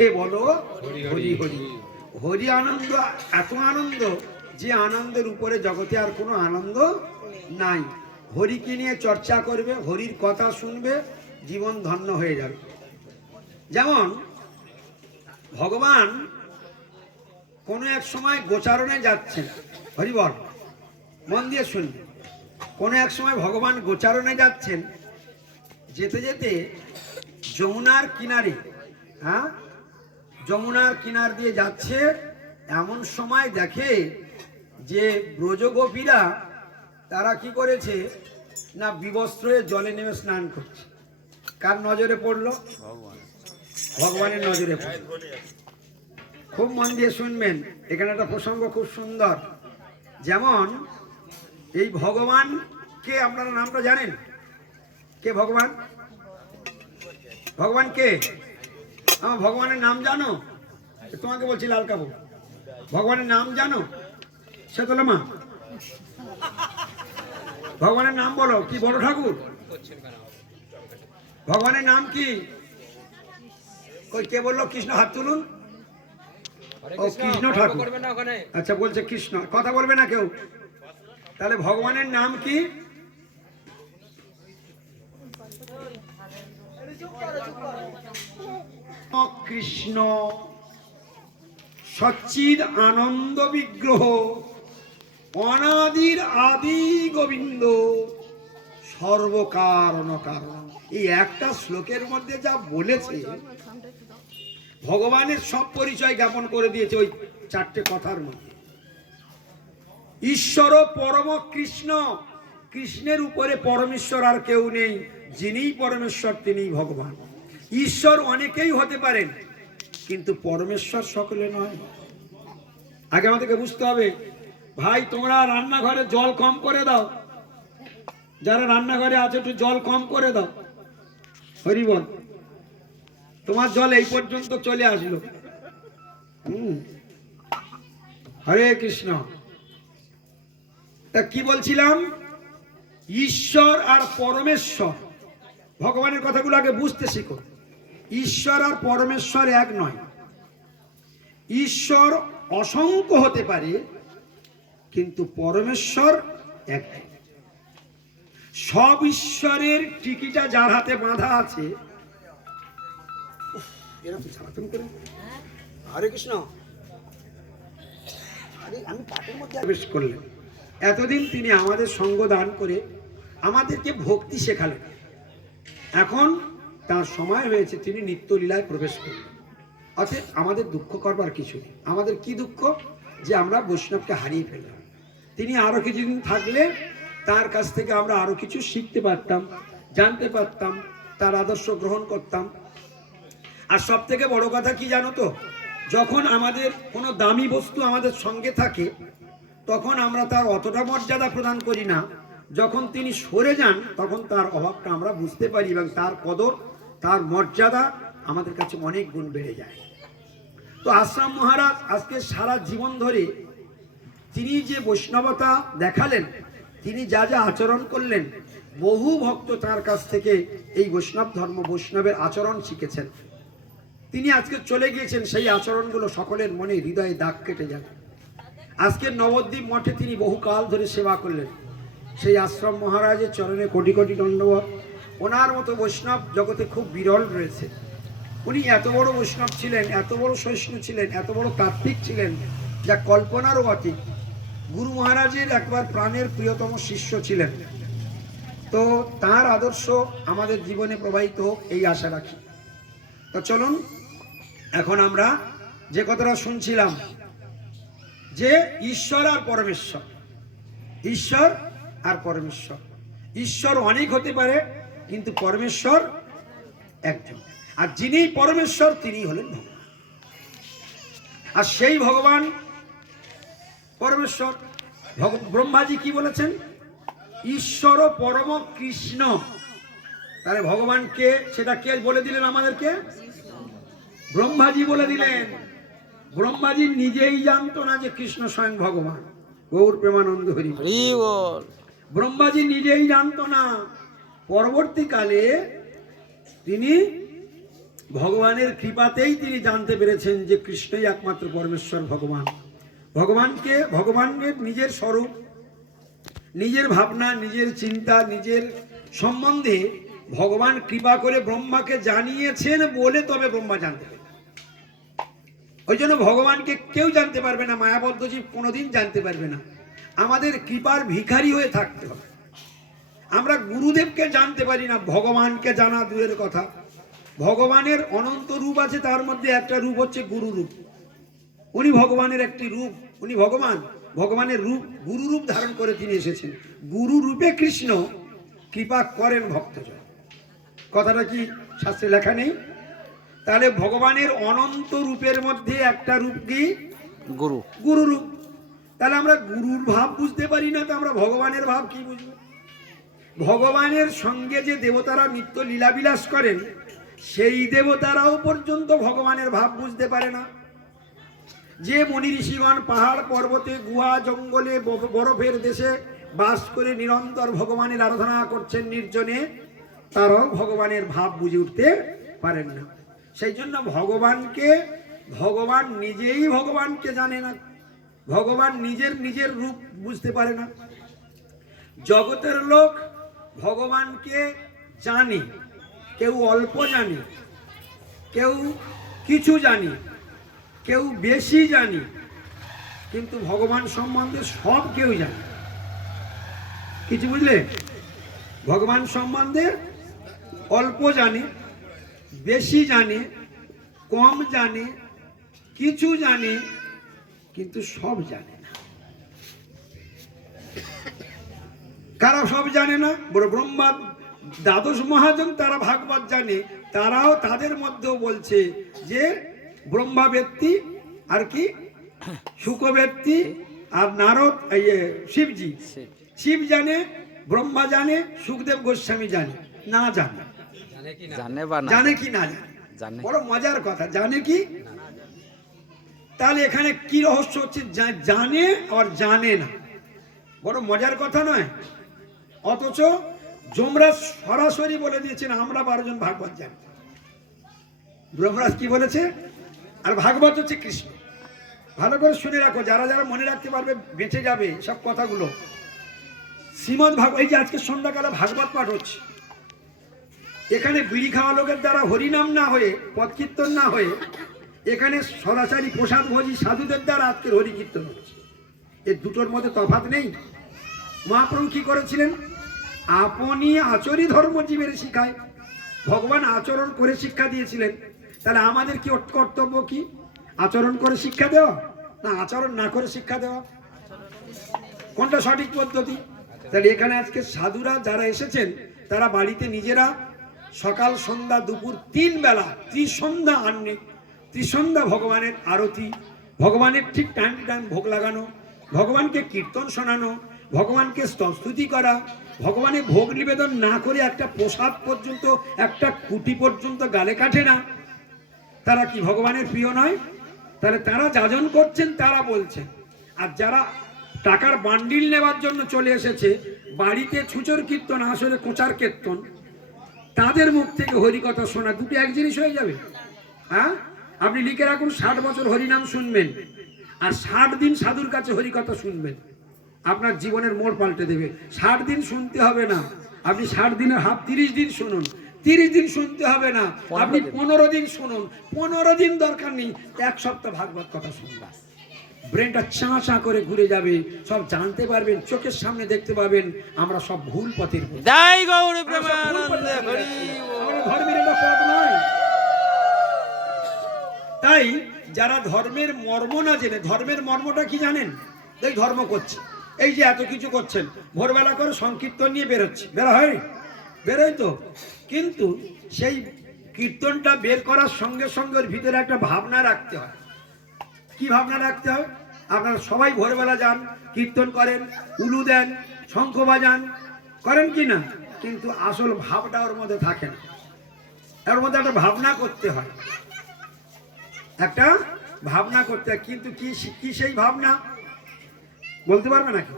মুখে বলো? হরি হরি হরি। আনন্দ এত আনন্দ যে আনন্দের উপরে জগতে আর কোনো আনন্দ নাই। হরিকে নিয়ে চর্চা করবে হরির কথা শুনবে জীবন ধন্য হয়ে যাবে। যেমন ভগবান কোনো এক সময় গোচারণে যাচ্ছেন। হরিবল মন দিয়ে শুনবে কোনো এক সময় ভগবান গোচারণে যাচ্ছেন যেতে যেতে যমুনার কিনারে হ্যাঁ? যমুনার কিনার দিয়ে যাচ্ছে, এমন সময় দেখে যে ব্রজগোপীরা, তারা কি করেছে? না বিবস্ত্র হয়ে জলে নেমে স্নান করছে। কার নজরে পড়ল? ভগবানের নজরে খুব মন দিয়ে শুনবেন, এখানে একটা প্রসঙ্গ খুব সুন্দর। যেমন, এই ভগবানকে আপনারা নামটা জানেন? কে ভগবান? ভগবান কে? আমার ভগবানের নাম জানো? তোমাকে বলছি লাল কাবু। ভগবানের নাম জানো? সে তোলে মা ভগবানের নাম বলো কি বড় ঠাকুর? ভগবানের নাম কি? কে বলল? কৃষ্ণ হাত তুলুন। ও কৃষ্ণ ঠাকুর। আচ্ছা বলছে কৃষ্ণ। কথা বলবে না কেউ? তাহলে ভগবানের নাম কি? কৃষ্ণ। সচ্চিদ আনন্দ বিগ্রহ, অনাদির আদি গোবিন্দ। সর্বকারণ কারণ। এই একটা শ্লোকের মধ্যে যা বলেছে, ভগবানের সব পরিচয় জ্ঞাপন করে দিয়েছে ওই চারটে কথার মধ্যে। ঈশ্বর পরম কৃষ্ণ, কৃষ্ণের উপরে পরমেশ্বর আর কেউ নেই, যিনিই পরমেশ্বর, তিনিই ভগবান। ঈশ্বর অনেকেই হতে পারেন, কিন্তু পরমেশ্বর সকলে নয়। আগে আমাদেরকে বুঝতে হবে, ভাই, তোমরা রান্নাঘরে জল কম করে দাও। যারা রান্নাঘরে আছে, একটু জল কম করে দাও। হরি বল। তোমার জল এই পর্যন্ত চলে আসলো। হুম। হরে কৃষ্ণ। তা কি বলছিলাম? ঈশ্বর আর পরমেশ্বর। ভগবানের কথাগুলো আগে বুঝতে শিখো। ঈশ্বর আর পরমেশ্বর এক নয়। ঈশ্বর অসংখ্য হতে পারে, কিন্তু পরমেশ্বর এক সব ঈশ্বরের টিকিটা যার হাতে বাঁধা আছে। হরে কৃষ্ণ। আমি মধ্যে প্রবেশ করলেন এতদিন তিনি আমাদের সঙ্গ দান করে আমাদেরকে ভক্তি শেখালেন। এখন তার সময় হয়েছে তিনি নিত্যলীলায় প্রবেশ করলেন। অতএব আমাদের দুঃখ করবার কিছু নেই। আমাদের কি দুঃখ? যে আমরা বৈষ্ণবকে হারিয়ে ফেললাম। তিনি আরও কিছুদিন থাকলে তার কাছ থেকে আমরা আরও কিছু শিখতে পারতাম, জানতে পারতাম, তার আদর্শ গ্রহণ করতাম। আর সব থেকে বড় কথা কি জানো তো? যখন আমাদের কোনো দামি বস্তু আমাদের সঙ্গে থাকে, তখন আমরা তার অতটা মর্যাদা প্রদান করি না। যখন তিনি সরে যান, তখন তার অভাবটা আমরা বুঝতে পারি এবং তার কদর তার মর্যাদা আমাদের কাছে অনেক গুণ বেড়ে যায়। তো আশ্রাম মহারাজ আজকে সারা জীবন ধরে তিনি যে বৈষ্ণবতা দেখালেন, তিনি যা যা আচরণ করলেন, বহু ভক্ত তার কাছ থেকে এই বৈষ্ণব ধর্ম, বৈষ্ণবের আচরণ শিখেছেন। তিনি আজকে চলে গিয়েছেন, সেই আচরণগুলো সকলের মনে হৃদয়ে দাগ কেটে যাবে আজকের নবদ্বীপ মঠে তিনি বহুকাল ধরে সেবা করলেন। সেই আশ্রম মহারাজের চরণে কোটি কোটি দণ্ডবত ওনার মতো বৈষ্ণব জগতে খুব বিরল রয়েছে। উনি এত বড় বৈষ্ণব ছিলেন, এত বড় সহিষ্ণু ছিলেন, এত বড় তাত্ত্বিক ছিলেন, যা কল্পনারও অতীত গুরু মহারাজের একবার প্রাণের প্রিয়তম শিষ্য ছিলেন। তো তার আদর্শ আমাদের জীবনে প্রবাহিত হোক, এই আশা রাখি। তো চলুন, এখন আমরা যে কথাটা শুনছিলাম, যে ঈশ্বর আর পরমেশ্বর। ঈশ্বর আর পরমেশ্বর। ঈশ্বর অনেক হতে পারে কিন্তু পরমেশ্বর একজন। আর যিনি পরমেশ্বর তিনি হলেন ভগবান। আর সেই ভগবান পরমেশ্বর ব্রহ্মাজি কি বলেছেন? ঈশ্বর পরম কৃষ্ণ। তাহলে ভগবানকে সেটা কে বলে দিলেন আমাদেরকে? ব্রহ্মাজি বলে দিলেন। ব্রহ্মাজি নিজেই জানতো না যে কৃষ্ণ স্বয়ং ভগবান। গৌর প্রেমানন্দ হরি। হরি ব্রহ্মাজি নিজেই জানতো না পরবর্তীকালে তিনি ভগবানের কৃপাতেই তিনি জানতে পেরেছেন যে কৃষ্ণই একমাত্র পরমেশ্বর ভগবান। ভগবানকে ভগবানের নিজের স্বরূপ, নিজের ভাবনা, নিজের চিন্তা, নিজের সম্বন্ধে ভগবান কৃপা করে ব্রহ্মাকে জানিয়েছেন বলে তবে ব্রহ্মা জানতে পারে ওই জন্য ভগবানকে কেউ জানতে পারবে না, মায়াবদ্ধ জীব কোনোদিন জানতে পারবে না। আমাদের কৃপার ভিখারি হয়ে থাকতে হবে। আমরা গুরুদেবকে জানতে পারি না ভগবানকে জানা দূরের কথা। ভগবানের অনন্ত রূপ আছে তার মধ্যে একটা রূপ হচ্ছে গুরু রূপ উনি ভগবানের একটি রূপ উনি ভগবান ভগবানের রূপ গুরু রূপ ধারণ করে তিনি এসেছেন। গুরু রূপে কৃষ্ণ কৃপা করেন ভক্তজন। কথাটা কি শাস্ত্রে লেখা নেই? তাহলে ভগবানের অনন্ত রূপের মধ্যে একটা রূপ কি? গুরু। গুরু রূপ তাহলে আমরা গুরুর ভাব বুঝতে পারি না তো আমরা ভগবানের ভাব কি বুঝব? ভগবানের সঙ্গে যে দেবতারা নিত্য লীলাবিলাস করেন, সেই দেবতারাও পর্যন্ত ভগবানের ভাব বুঝতে পারে না। যে মনি ঋষিগণ পাহাড় পর্বতে, গুহা, জঙ্গলে বরফের দেশে বাস করে নিরন্তর ভগবানের আরাধনা করছেন নির্জনে, তারাও ভগবানের ভাব বুঝে উঠতে পারেন না। সেই জন্য ভগবানকে, ভগবান নিজেই ভগবানকে জানে না। ভগবান নিজের নিজের রূপ বুঝতে পারে না। জগতের লোক ভগবানকে জানে, কেউ অল্প জানে, কেউ কিছু জানি, কেউ বেশি জানি, কিন্তু ভগবান সম্বন্ধে সব কেউ জানে। কিছু বুঝলে? ভগবান সম্বন্ধে অল্প জানে, বেশি জানে, কম জানে, কিছু জানে, কিন্তু সব জানে। কারা সব জানে না বড় ব্রহ্মা দ্বাদশ মহাজন তারা ভাগবত জানে। তারাও তাদের মধ্যেও বলছে যে ব্রহ্মা ব্যক্তি আর কি? শুক ব্যক্তি আর নারদ এই এ, শিবজি। শিব জানে ব্রহ্মা জানে সুখদেব গোস্বামী জানে না জানে। জানে বা জানে? কি না জানে? জানে। বড় মজার কথা জানে কি? তাহলে এখানে কি রহস্য হচ্ছে? জানে আর জানে না। বড় মজার কথা নয়? অথচ যমরাজ সরাসরি বলে দিয়েছেন, আমরা বারো জন ভাগবত জানি। ব্রহ্মরাজ কি বলেছে? আর ভাগবত হচ্ছে কৃষ্ণ। ভালো করে শুনে রাখো, যারা যারা মনে রাখতে পারবে, বেঁচে যাবে সব কথাগুলো। শ্রীমদ ভাগ এই যে আজকে সন্ধ্যাকালে ভাগবত পাঠ হচ্ছে। এখানে বিড়ি খাওয়া লোকের দ্বারা হরিনাম না হয়ে পদ কীর্তন না হয়ে, এখানে সরাসরি প্রসাদ ভোজী সাধুদের দ্বারা আজকের হরি কীর্তন হচ্ছে। এর দুটোর মধ্যে তফাৎ নেই। মহাপ্রভু কি করেছিলেন? আপনি আচরি ধর্ম জীবের শিখায়। ভগবান আচরণ করে শিক্ষা দিয়েছিলেন। তাহলে আমাদের কি কর্তব্য কি? আচরণ করে শিক্ষা দেওয়া? না, আচরণ না করে শিক্ষা দেওয়া? কোনটা সঠিক পদ্ধতি? তাহলে এখানে আজকে সাধুরা যারা এসেছেন, তারা বাড়িতে নিজেরা সকাল, সন্ধ্যা, দুপুর, তিন বেলা, ত্রিসন্ধ্যা আন্নে। ত্রিসন্ধ্যা ভগবানের আরতি। ভগবানের ঠিক টাইম টু টাইম ভোগ লাগানো। ভগবানকে কীর্তন শোনানো। ভগবানকে স্তুতি করা, ভগবানের ভোগ নিবেদন না করে একটা প্রসাদ পর্যন্ত, একটা কুটি পর্যন্ত গালে কাটে না। তারা কি ভগবানের প্রিয় নয়? তাহলে তারা যাজন করছেন তারা বলছেন। আর যারা টাকার বান্ডিল নেওয়ার জন্য চলে এসেছে, বাড়িতে ছুচর কীর্তন, আসলে কোচার কীর্তন, তাদের মুখ থেকে হরিকথা শোনা দুটো এক জিনিস হয়ে যাবে। হ্যাঁ? আপনি লিখে রাখুন, ষাট বছর হরিনাম শুনবেন, আর ষাট দিন সাধুর কাছে হরিকথা শুনবেন। আপনার জীবনের মোড় পাল্টে দেবে। ষাট দিন শুনতে হবে না। আপনি ষাট দিনের হাফ তিরিশ দিন শুনুন। তিরিশ দিন শুনতে হবে না। আপনি পনেরো দিন শুনুন। পনেরো দিন দরকার নেই। এক সপ্তাহ ভাগবত কথা শুনবেন ব্রেনটা চাঁ চাঁ করে ঘুরে যাবে। সব জানতে পারবেন চোখের সামনে দেখতে পাবেন। আমরা সব ভুল পথের ধর্মের এটা পথ নয়। তাই যারা ধর্মের মর্ম না জেনে ধর্মের মর্মটা কি জানেন? এই ধর্ম করছে। এই যে এত কিছু করছেন, ভোরবেলা করে সংকীর্তন নিয়ে বেরোচ্ছে। বেরো হয় বেরোয় তো। কিন্তু সেই কীর্তনটা বের করার সঙ্গে সঙ্গে ওর ভিতরে একটা ভাবনা রাখতে হয়। কি ভাবনা রাখতে হয়? আপনারা সবাই ভোরবেলা যান, কীর্তন করেন, উলু দেন, শঙ্খ বাজান। করেন কি না? কিন্তু আসল ভাবটা ওর মধ্যে থাকে না। এর মধ্যে একটা ভাবনা করতে হয়। একটা ভাবনা করতে হয়। কিন্তু কি কি সেই ভাবনা? বলতে পারবে নাকি?